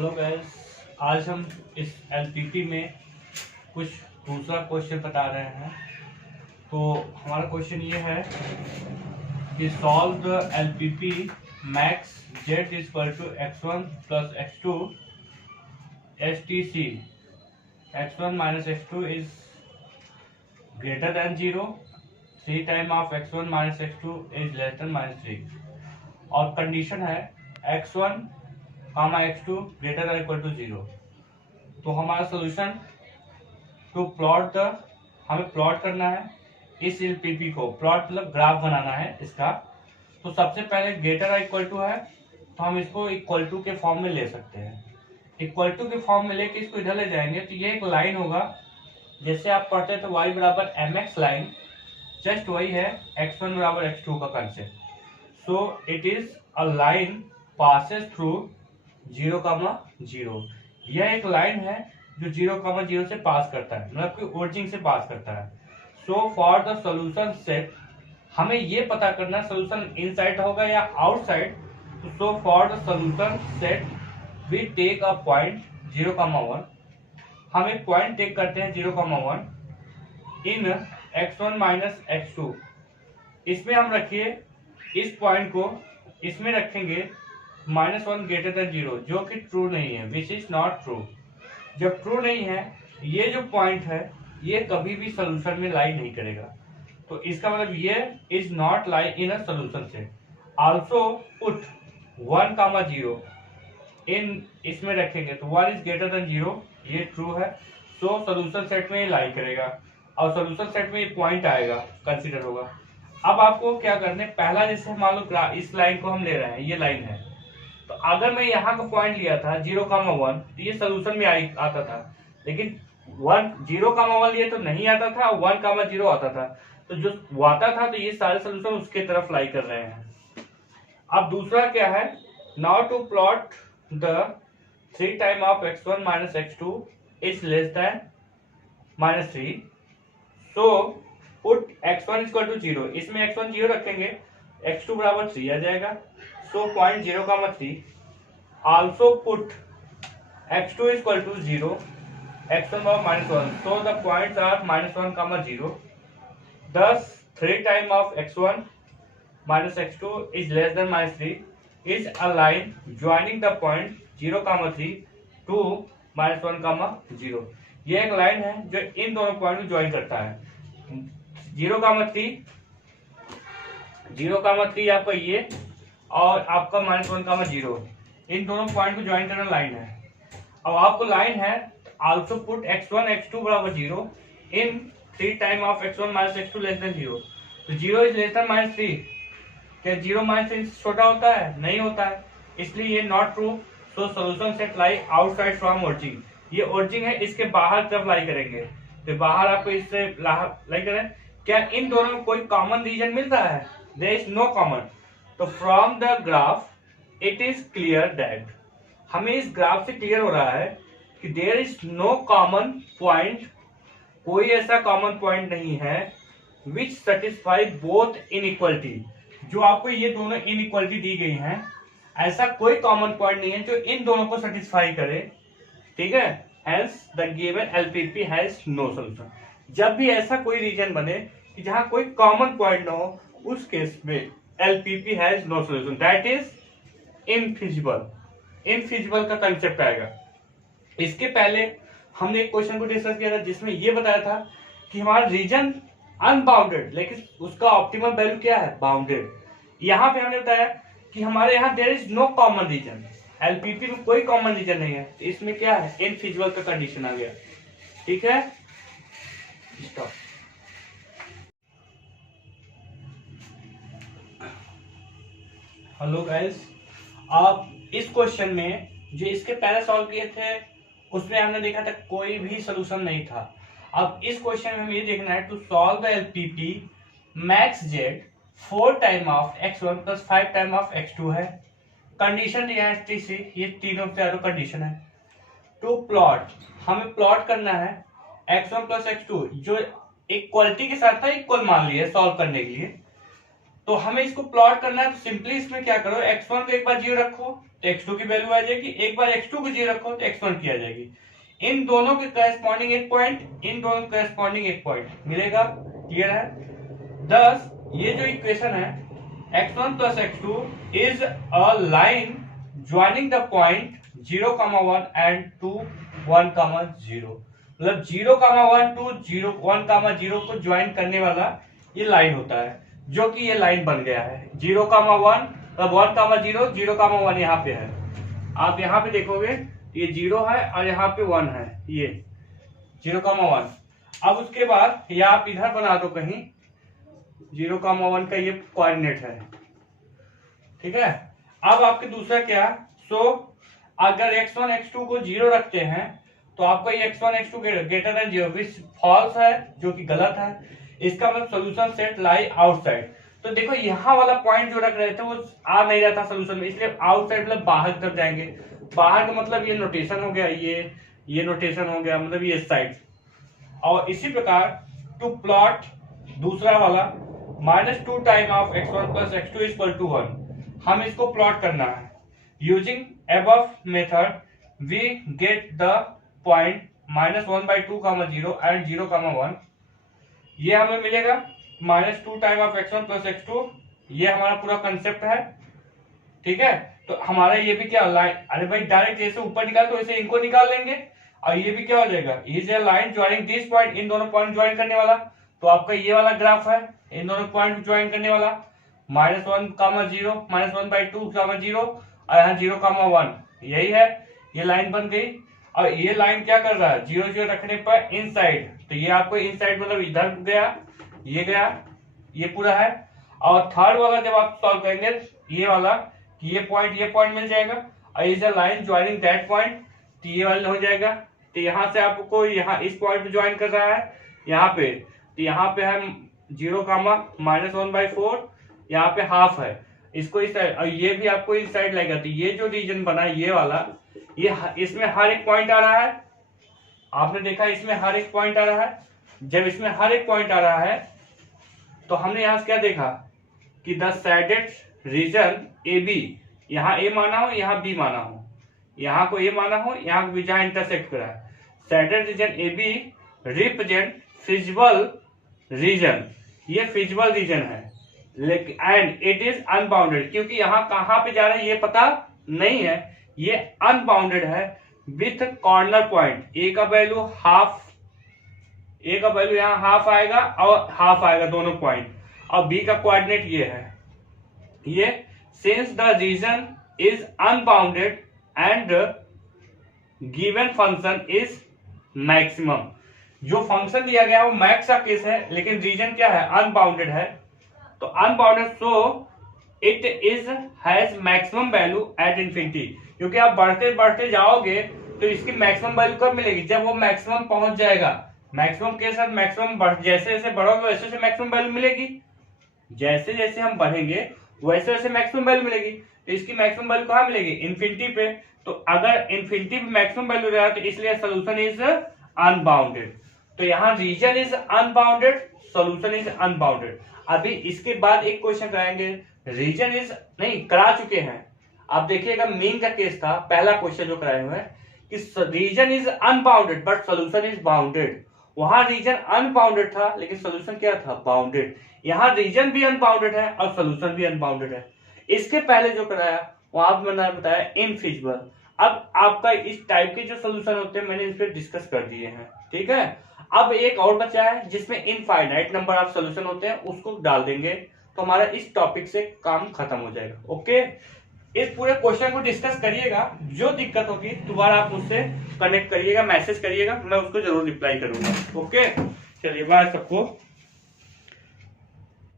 Hello guys, आज हम इस एलपीपी में कुछ दूसरा क्वेश्चन बता रहे हैं। तो हमारा क्वेश्चन ये है कि solve the LPP max Z is equal to x1 plus x2 STC x1 minus x2 is greater than 0, 3 time of x1 minus x2 is less than -3 और कंडीशन है x1 x2 greater than equal to 0। तो हमारा solution to plot the, हमें plot करना है इस LPP को, plot मतलब ग्राफ बनाना है इसका। तो सबसे पहले ग्रेटर इक्वल टू है तो हम इसको इक्वल टू के फॉर्म में ले सकते हैं। इक्वल टू के फॉर्म में लेके इसको इधर ले जाएंगे तो ये एक लाइन होगा, जैसे आप पढ़ते थे y बराबर mx लाइन, जस्ट वही है x1 बराबर x2 का concept. So it is a line passes through 0,0। यह एक लाइन है जो 0,0 से पास करता है, मतलब कि ओरिजिन से पास करता है। So for the solution set हमें ये पता करना सॉल्यूशन इनसाइड होगा या outside. So for the solution set we take a point 0,1। हम एक पॉइंट टेक करते हैं 0,1 इन x1 माइनस x2। इसमें हम रखिए इस पॉइंट को, इसमें रखेंगे -1 ग्रेटर देन 0, जो कि ट्रू नहीं है, विच इज नॉट ट्रू। जब ट्रू नहीं है, ये जो पॉइंट है ये कभी भी सोल्यूशन में लाई नहीं करेगा। तो इसका मतलब ये is not lie in a solution set. Also put 1,0 इन, इसमें रखेंगे तो 1 इज ग्रेटर देन 0, ये ट्रू है। सो सोल्यूशन सेट में लाई करेगा और सोल्यूशन सेट में ये पॉइंट आएगा, कंसीडर होगा। अब आपको क्या करना है, पहला जैसे मान लो इस लाइन को हम ले रहे हैं, ये लाइन है, तो अगर मैं यहाँ का पॉइंट लिया था 0,1 तो ये सोल्यूशन में आता था, लेकिन 0,1 लिए तो नहीं आता था, 1,0 आता था। तो जो आता था तो ये सारे सोल्यूशन उसके तरफ लाई कर रहे हैं। अब दूसरा क्या है, now to plot the 3 time of x1 minus x2 is less than -3। So put x1 equal to 0, इसमें x1 0 रखेंगे, x2 बराबर 3 आ जाएगा। So point 0,3। Also put x2 equal to 0, x1 बराबर -1। So the points are -1,0। Thus 3 time of x1 minus x2 is less than -3 is a line joining the point 0,3 to -1,0। ये एक line है जो इन दोनों पॉइंट को ज्वाइन करता है। 0,3 आपका ये और आपका -1,0, इन दोनों पॉइंट को ज्वाइन करना लाइन है। अब आपको लाइन है, आल्सो पुट x1 x2 बराबर 0 इन 3 time of x1 minus x2 less than 0। तो 0 इज लेस देन -3। क्या 0 -3 से छोटा होता है? नहीं होता है, इसलिए ये not true. So solution set lie outside from origin. ये ओरिजिन है, इसके बाहर तरफ लाई करेंगे, तो बाहर आपको इससे लाई करें। क्या इन दोनों में कोई कॉमन रीजन मिलता है? There is no common. तो from the graph it is clear that, हमें इस ग्राफ से क्लियर हो रहा है कि there is no common point, कोई ऐसा कॉमन पॉइंट नहीं है विच सेटिस्फाई बोथ इनइक्वालिटी। जो आपको ये दोनों इनइक्वालिटी दी गई हैं, ऐसा कोई कॉमन पॉइंट नहीं है जो इन दोनों को सेटिस्फाई करे, ठीक है। Hence the given LPP has no solution. जब भी ऐसा कोई रीजन बने कि जहां कोई कॉमन पॉइंट ना हो, उस केस में LPP has no solution, that is infeasible. Infeasible का कंसेप्ट आएगा। इसके पहले हमने एक क्वेश्चन को डिस्कस किया था जिसमें यह बताया था कि हमारा रीजन अनबाउंडेड, लेकिन उसका ऑप्टिमल वैल्यू क्या है? बाउंडेड। यहां पे हमने बताया कि हमारे यहाँ there is no common region, LPP में कोई कॉमन रीजन नहीं है, तो इसमें क्या है? इनफिजिबल का कंडीशन आ गया, ठीक है। स्टॉप। हेलो गाइस, आप इस क्वेश्चन में जो इसके पहले सॉल्व किए थे उसमें हमने देखा था कोई भी सोल्यूशन नहीं था। अब इस क्वेश्चन में हमें ये देखना है to solve the LPP max Z 4 time of x1 plus 5 time of x2 है। कंडीशन दिया है TC, ये तीनों चारों कंडीशन है। टू प्लॉट, हमें प्लॉट करना है x1 प्लस x2, जो इक्वलिटी के साथ था, इक्वल मान लिया सॉल्व करने के लिए। तो हमें इसको प्लॉट करना है, तो सिंपली इसमें क्या करो, x1 को एक बार 0 रखो, तो x2 की वैल्यू आ जाएगी, एक बार x2 को 0 रखो तो x1 की आ जाएगी। इन दोनों के करस्पॉन्डिंग एक पॉइंट, इन दोनों के करस्पॉन्डिंग एक पॉइंट मिलेगा। क्लियर है? थस ये जो इक्वेशन है x1 plus x2 is a line joining the point 0, 1 and 2, 1, 0। मतलब 0, 1 to 0, 1, 0 को ज्वाइन करने वाला ये लाइन होता है, जो कि ये लाइन बन गया है 0, 1, मतलब 1, 0, 0, 1 यहाँ पे है। आप यहाँ पे देखोगे ये 0 है और यहाँ पे 1 है, ये 0, 1। अब उसके बाद या आप इधर बना दो कहीं 0, 1 का ये कोऑर्डिनेट है, ठीक है। अब आपके दूसरा क्या, अगर x1 x2 को 0 रखते हैं तो आपका ये x1 x2 greater than 0 which falls है, जो कि गलत है। इसका मतलब सोल्यूशन सेट लाई आउटसाइड। तो देखो यहाँ वाला पॉइंट जो रख रहे थे वो आ नहीं रहा था सोल्यूशन में, इसलिए आउटसाइड मतलब बाहर की तरफ जाएंगे। बाहर का मतलब ये नोटेशन हो गया, ये नोटेशन हो गया, मतलब ये साइड। और इसी प्रकार टू प्लॉट दूसरा वाला -2 time of x1 plus x2 is equal to 1, हम इसको प्लॉट करना है। Using above method we get the point -1/2, 0 and 0, 1। ये हमें मिलेगा -2 time of x1 plus x2, ये हमारा पूरा कंसेप्ट है, ठीक है। तो हमारा ये भी क्या लाइन, अरे भाई डायरेक्ट जैसे ऊपर निकाल तो वैसे इनको निकाल लेंगे, और ये भी क्या हो जाएगा, is a line joining this point, इन दोनों पॉइंट ज्वाइन करने वाला। तो आपका ये वाला ग्राफ है इन दोनों पॉइंट ज्वाइन करने वाला, -1, 0, -1/2, 0 और यहाँ 0, 1, यही है, ये लाइन बन गई। और ये लाइन क्या कर रहा है, 0, 0 रखने पर इनसाइड, तो ये आपको इनसाइड मतलब इधर गया, ये पूरा है। और थर्ड वाला जब आप सॉल्व करेंगे ये वाला, ये पॉइंट मिल जाएगा, और is a line joining that point, तो ये वाला हो जाएगा। तो यहाँ से आपको यहाँ इस पॉइंट पे ज्वाइन कर रहा है, यहाँ पे, तो यहाँ पे है 0, -1/4, यहाँ पे हाफ है, इसको इस साइड, और ये भी आपको इस साइड लगेगा। तो ये जो रीजन बना ये वाला, ये इसमें हर एक पॉइंट आ रहा है, आपने देखा इसमें हर एक पॉइंट आ रहा है। जब इसमें हर एक पॉइंट आ रहा है तो हमने यहाँ से क्या देखा कि the shaded region A B, यहाँ ए माना हो, यहाँ बी माना हो, यहाँ को ए माना हो, यहाँ को बी, जहाँ इंटरसेक्ट करा है, shaded region A B represent feasible region, ये फिजिबल रीजन है, लेकिन एंड इट इज अनबाउंडेड, क्योंकि यहाँ कहाँ पे जा रहा है ये पता नहीं है, ये अनबाउंडेड है विथ कॉर्नर पॉइंट। ए का वैल्यू हाफ, ए का वैल्यू यहाँ हाफ आएगा और हाफ आएगा दोनों पॉइंट, और बी का कोऑर्डिनेट ये है, ये since the region is unbounded and given function is maximum, जो फंक्शन दिया गया वो मैक्स का केस है, लेकिन रीजन क्या है, अनबाउंडेड है। तो unbounded, so it is has maximum value at infinity, क्योंकि आप बढ़ते बढ़ते जाओगे तो इसकी मैक्सिमम वैल्यू कब मिलेगी, जब वो मैक्सिमम पहुंच जाएगा। मैक्सिमम के साथ मैक्सिमम जैसे जैसे बढ़ोगे वैसे वैसे मैक्सिमम वैल्यू मिलेगी, जैसे जैसे हम बढ़ेंगे वैसे वैसे मैक्सिमम वैल्यू मिलेगी। तो इसकी मैक्सिमम वैल्यू कहाँ मिलेगी, इन्फिनिटी पे। तो अगर इन्फिनिटी पे मैक्सिमम वैल्यू रहा तो इसलिए सोल्यूशन इज अनबाउंडेड। तो यहाँ region is unbounded, solution is unbounded. अभी इसके बाद एक क्वेश्चन कराएंगे, रीजन इज नहीं करा चुके हैं, आप देखिएगा मीन का केस था पहला क्वेश्चन जो कराए हुए हैं कि region is unbounded but solution is bounded. वहां रीजन अनबाउंडेड था लेकिन सोल्यूशन क्या था, बाउंडेड। यहाँ रीजन भी अनबाउंडेड है और सोल्यूशन भी अनबाउंडेड है। इसके पहले जो कराया वहां पर मैंने बताया इनफिजिबल। अब आपका इस टाइप के जो सोल्यूशन होते हैं मैंने इस पर डिस्कस कर दिए हैं, ठीक है। अब एक और बचा है जिसमें इनफाइनाइट नंबर ऑफ सोल्यूशन होते हैं, उसको डाल देंगे तो हमारा इस टॉपिक से काम खत्म हो जाएगा। ओके, इस पूरे क्वेश्चन को डिस्कस करिएगा, जो दिक्कत होगी दोबारा आप मुझसे कनेक्ट करिएगा, मैसेज करिएगा, मैं उसको जरूर रिप्लाई करूंगा। ओके, चलिए बाय सबको।